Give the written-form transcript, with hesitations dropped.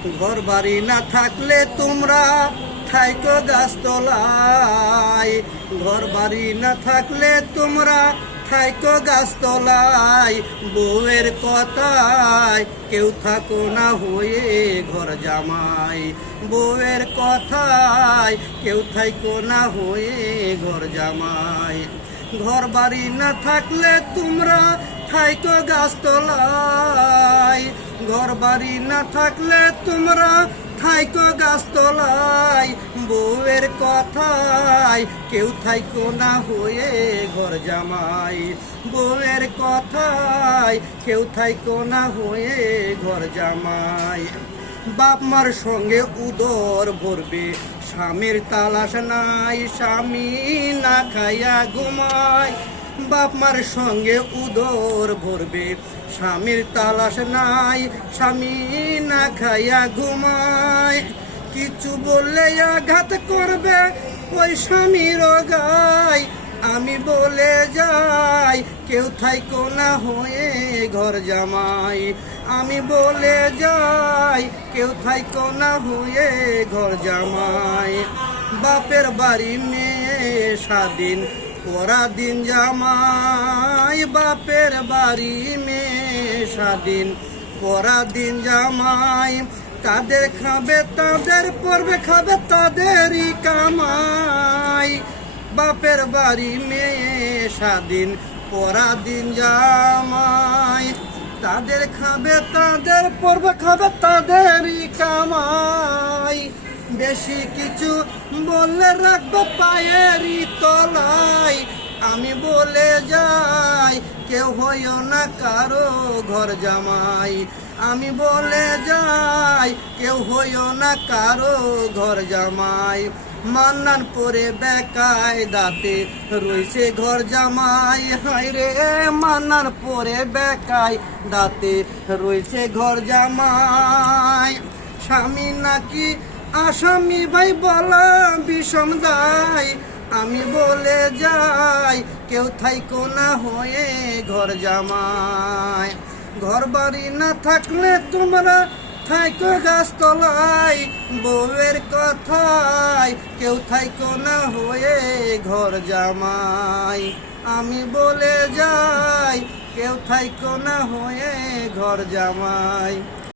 ঘর বাড়ি না থাকলে তোমরা থাইকো গাছতলায়। ঘর বাড়ি না থাকলে তোমরা থাইকো গাছতলায়। বউয়ের কথায় কেউ থাকো না হয়ে ঘর জামাই। বউয়ের কথায় কেউ থাইকো না হয়ে ঘর জামাই। ঘর বাড়ি না থাকলে তোমরা থাইকো গাছতলায়। ঘর বাড়ি না থাকলে তোমরা থাইকো গাছতলায়। বউয়ের কথায় কেউ থাইকো না হয়ে ঘর জামাই। বউয়ের কথায় কেউ থাইকো না হয়ে ঘর জামাই। বাপ মার সঙ্গে উদর ভরবে, স্বামীর তালাশ নাই। স্বামী না খাইয়া ঘুমায়। বাপ মার সঙ্গে উদর ভরবে, স্বামীর তালাশ নাই। স্বামী না খাইয়া ঘুমায়। কিছু বললে আঘাত করবে ওই স্বামীর গায়। আমি বলে যাই কেউ থাইকো না হয়ে ঘর জামাই। আমি বলে যাই কেউ থাইকো না হয়ে ঘর জামাই। বাপের বাড়ি মেয়ে স্বাধীন পরাধীন জামাই। বাপের বাড়ি মেয়ে স্বাধীন পরাধীন জামাই। তাদের খাবে তাদের পড়বে, খাবে তাদেরই কামাই। বাপের বাড়ি মেয়ে স্বাধীন পরাধীন জামাই। তাদের খাবে তাদের পড়বে, খাবে তাদেরই কামাই। বেশি কিছু বললে রাখবে পায়েরই তলায়। আমি বলে যাই কেউ হইও না কারো ঘর জামাই। আমি বলে যাই কেউ হইও না কারো ঘর জামাই। মান্নান পরে বেকায় দাঁতে রইছে ঘর জামাই। হায় রে মান্নান পরে বেকায় দাঁতে রইছে ঘর জামাই। স্বামী নাকি আসামি ভাই বলা বিষম দায়। আমি বলে যাই কেউ থাইকো না হয়ে ঘর জামাই। ঘর বাড়ি না থাকলে তোমরা থাইকো গাছতলায়। বউয়ের কথায় কেউ থাইকো না হয়ে ঘর জামাই। আমি বলে যাই কেউ থাইকো না হয়ে ঘর জামাই।